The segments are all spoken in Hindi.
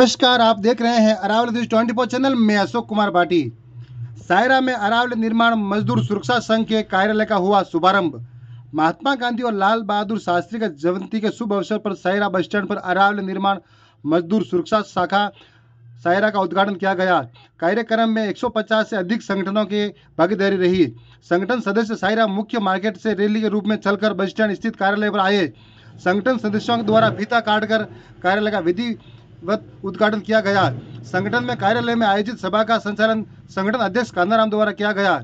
नमस्कार, आप देख रहे हैं अरावली न्यूज 24 चैनल में अशोक कुमार भाटी। सायरा में अरावली निर्माण मजदूर सुरक्षा संघ के कार्यालय का हुआ शुभारंभ। महात्मा गांधी और लाल बहादुर शास्त्री की जयंती के शुभ अवसर पर सायरा बस स्टैंड पर अरावली निर्माण मजदूर सुरक्षा शाखा सायरा का उद्घाटन किया गया। कार्यक्रम में 150 से अधिक संगठनों की भागीदारी रही। संगठन सदस्य सायरा मुख्य मार्केट से रैली के रूप में चलकर बस स्टैंड स्थित कार्यालय पर आए। संगठन सदस्यों द्वारा फीता काटकर कार्यालय का विधिवत उद्घाटन किया गया। संगठन में कार्यालय में आयोजित सभा का संचालन संगठन अध्यक्ष कान्हाराम द्वारा किया गया।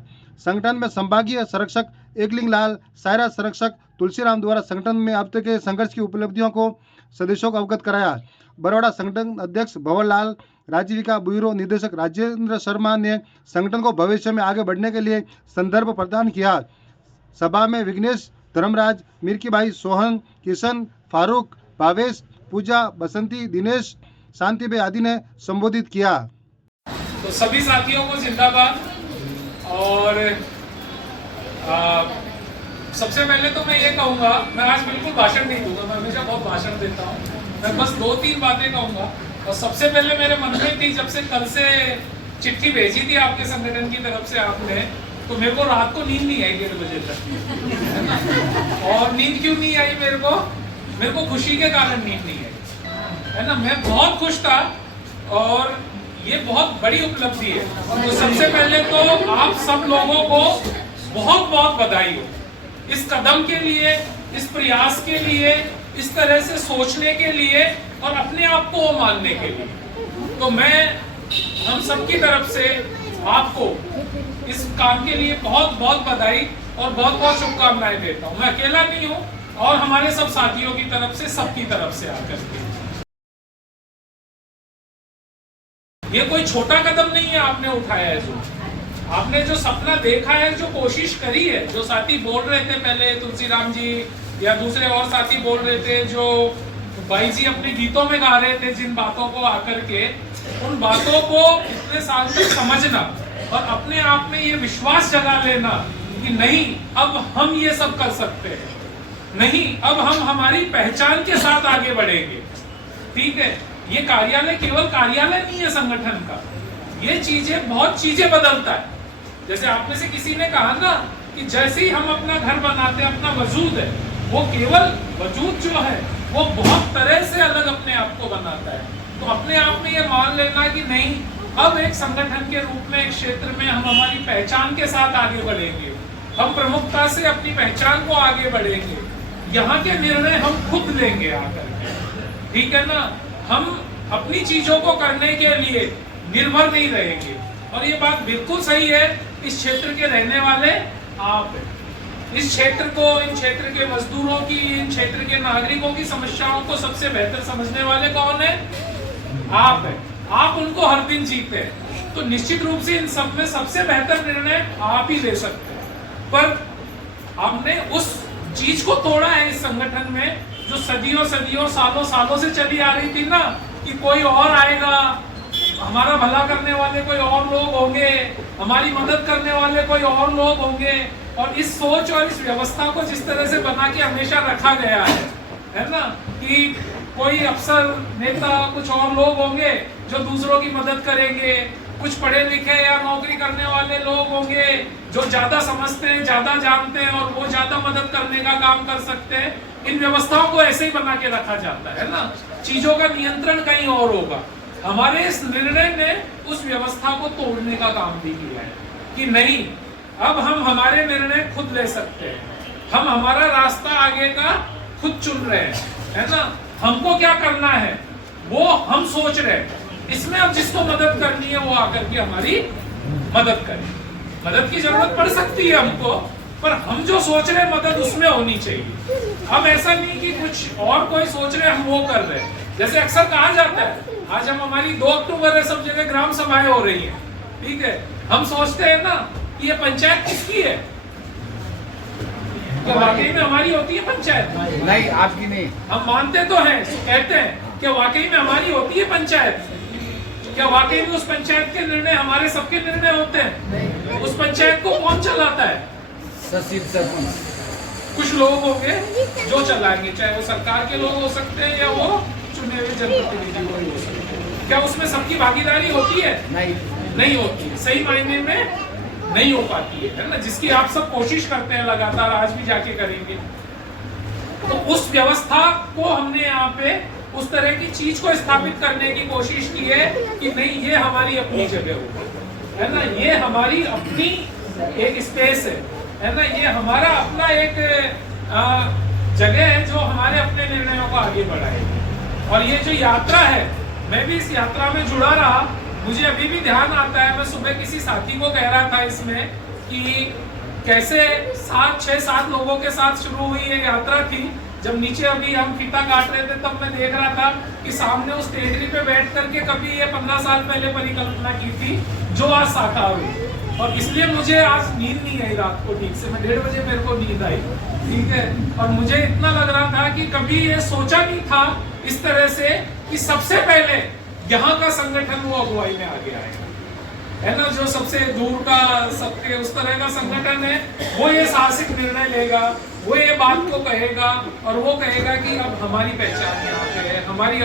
संगठन में संभागीय संरक्षक एकलिंग लाल, सायरा संरक्षक तुलसीराम द्वारा संगठन में अब तक के संघर्ष की उपलब्धियों को सदस्यों को अवगत कराया। बरवाड़ा संगठन अध्यक्ष भवन लाल, राजीविका ब्यूरो निदेशक राजेंद्र शर्मा ने संगठन को भविष्य में आगे बढ़ने के लिए संदर्भ प्रदान किया। सभा में विघ्नेश, धर्मराज, मिर्कीबाई, सोहन, किशन, फारूक, भावेश, पूजा, बसंती, दिनेश, शांतिबे आदि ने संबोधित किया। तो सभी साथियों को जिंदाबाद। और सबसे पहले तो मैं ये कहूँगा, मैं आज बिल्कुल भाषण नहीं दूंगा, मैं हमेशा बहुत भाषण देता हूँ। मैं बस 2-3 बातें कहूँगा। और सबसे पहले मेरे मन में थी, जब से कल से चिट्ठी भेजी थी आपके संगठन की तरफ से आपने, तो मेरे को रात को नींद नहीं आई 1:30 बजे तक। और नींद क्यों नहीं आई मेरे को खुशी के कारण नींद नहीं आई, है ना। मैं बहुत खुश था और ये बहुत बड़ी उपलब्धि है। तो सबसे पहले तो आप सब लोगों को बहुत बहुत बधाई हो इस कदम के लिए, इस प्रयास के लिए, इस तरह से सोचने के लिए और अपने आप को मानने के लिए। तो मैं हम सबकी तरफ से आपको इस काम के लिए बहुत बहुत बधाई और बहुत बहुत शुभकामनाएं देता हूँ। मैं अकेला नहीं हूँ और हमारे सब साथियों की तरफ से, सबकी तरफ से आकर के। ये कोई छोटा कदम नहीं है आपने उठाया है। जो आपने जो सपना देखा है, जो कोशिश करी है, जो साथी बोल रहे थे पहले, तुलसीराम जी या दूसरे और साथी बोल रहे थे, जो भाई जी अपने गीतों में गा रहे थे, जिन बातों को आकर के, उन बातों को इतने साल तक समझना और अपने आप में ये विश्वास जगा लेना कि नहीं, अब हम ये सब कर सकते हैं, नहीं, अब हम हमारी पहचान के साथ आगे बढ़ेंगे। ठीक है, ये कार्यालय केवल कार्यालय नहीं है संगठन का, ये चीजें, बहुत चीजें बदलता है। जैसे आप में से किसी ने कहा ना कि जैसे ही हम अपना घर बनाते हैं, अपना वजूद है, वो केवल वजूद जो है वो बहुत तरह से अलग अपने आप को बनाता है। तो अपने आप में ये मान लेना कि नहीं, अब एक संगठन के रूप में, एक क्षेत्र में हम हमारी पहचान के साथ आगे बढ़ेंगे, हम प्रमुखता से अपनी पहचान को आगे बढ़ेंगे, यहाँ के निर्णय हम खुद लेंगे आकर के। ठीक है ना, हम अपनी चीजों को करने के लिए निर्भर नहीं रहेंगे। और ये बात बिल्कुल सही है, इस क्षेत्र के रहने वाले आप हैं। इस क्षेत्र को, इन क्षेत्र के मजदूरों की, इन क्षेत्र के नागरिकों की समस्याओं को सबसे बेहतर समझने वाले कौन है? आप हैं। आप उनको हर दिन जीते हैं, तो निश्चित रूप से इन सब में सबसे बेहतर निर्णय आप ही ले सकते हैं। पर आपने उस चीज को तोड़ा है इस संगठन में, जो सदियों सदियों, सालों सालों से चली आ रही थी ना, कि कोई और आएगा, हमारा भला करने वाले कोई और लोग होंगे, हमारी मदद करने वाले कोई और लोग होंगे। और इस सोच और इस व्यवस्था को जिस तरह से बना के हमेशा रखा गया है ना, कि कोई अफसर, नेता, कुछ और लोग होंगे जो दूसरों की मदद करेंगे, कुछ पढ़े लिखे या नौकरी करने वाले लोग होंगे जो ज्यादा समझते हैं, ज्यादा जानते हैं और वो ज्यादा मदद करने का काम कर सकते हैं। इन व्यवस्थाओं को ऐसे ही बना के रखा जाता है ना, चीजों का नियंत्रण कहीं और होगा। हमारे इस निर्णय ने उस व्यवस्था को तोड़ने का काम भी किया है कि नहीं, अब हम हमारे निर्णय खुद ले सकते हैं, हम हमारा रास्ता आगे का खुद चुन रहे हैं, है ना। हमको क्या करना है वो हम सोच रहे हैं। इसमें अब जिसको मदद करनी है वो आकर के हमारी मदद करे। मदद की जरूरत पड़ सकती है हमको, पर हम जो सोच रहे हैं मदद उसमें होनी चाहिए। अब ऐसा नहीं कि कुछ और कोई सोच रहे हम वो कर रहे हैं। जैसे अक्सर कहा जाता है, आज हम हमारी 2 अक्टूबर है, सब जगह ग्राम सभाएं हो रही है। ठीक है, हम सोचते हैं ना कि ये पंचायत किसकी है, क्या वाकई में हमारी होती है पंचायत? नहीं, आपकी नहीं। हम मानते तो हैं, कहते हैं कि वाकई में हमारी होती है पंचायत? क्या वाकई में उस पंचायत के निर्णय हमारे सबके निर्णय होते हैं? उस पंचायत को कौन चलाता है? सरपंच। कुछ लोग होंगे जो चलाएंगे, चाहे वो सरकार के लोग हो सकते हैं या वो चुने हुए जनप्रतिनिधि हो सकते हैं। क्या उसमें सबकी भागीदारी होती है? नहीं। नहीं होती है, सही मायने में नहीं हो पाती है ना, जिसकी आप सब कोशिश करते हैं लगातार, आज भी जाके करेंगे। तो उस व्यवस्था को हमने यहाँ पे उस तरह की चीज को स्थापित करने की कोशिश की है कि नहीं, ये हमारी अपनी जगह होगी, है ना, ये हमारी अपनी एक स्पेस है ना, ये हमारा अपना एक जगह है जो हमारे अपने निर्णयों को आगे बढ़ाएगी। और ये जो यात्रा है, मैं भी इस यात्रा में जुड़ा रहा, मुझे अभी भी ध्यान आता है, मैं सुबह किसी साथी को कह रहा था इसमें कि कैसे 6-7 लोगों के साथ शुरू हुई ये यात्रा थी। जब नीचे अभी हम फीता काट रहे थे तब मैं देख रहा था कि सामने उस टेकरी पे बैठ करके कभी ये 15 साल पहले परिकल्पना की थी जो आज साकार हुई। और इसलिए मुझे आज नींद नहीं आई रात को ठीक से, मैं 1:30 बजे मेरे को नींद आई, ठीक है। और मुझे इतना लग रहा था कि कभी ये सोचा नहीं था इस तरह से कि सबसे पहले यहाँ का संगठन वो अगुवाई में आगे आएगा, है ना, जो सबसे दूर का सबके उस तरह का संगठन है, वो ये साहसिक निर्णय लेगा, वो ये बात को कहेगा और वो कहेगा कि अब हमारी पहचान यहाँ पे है, हमारी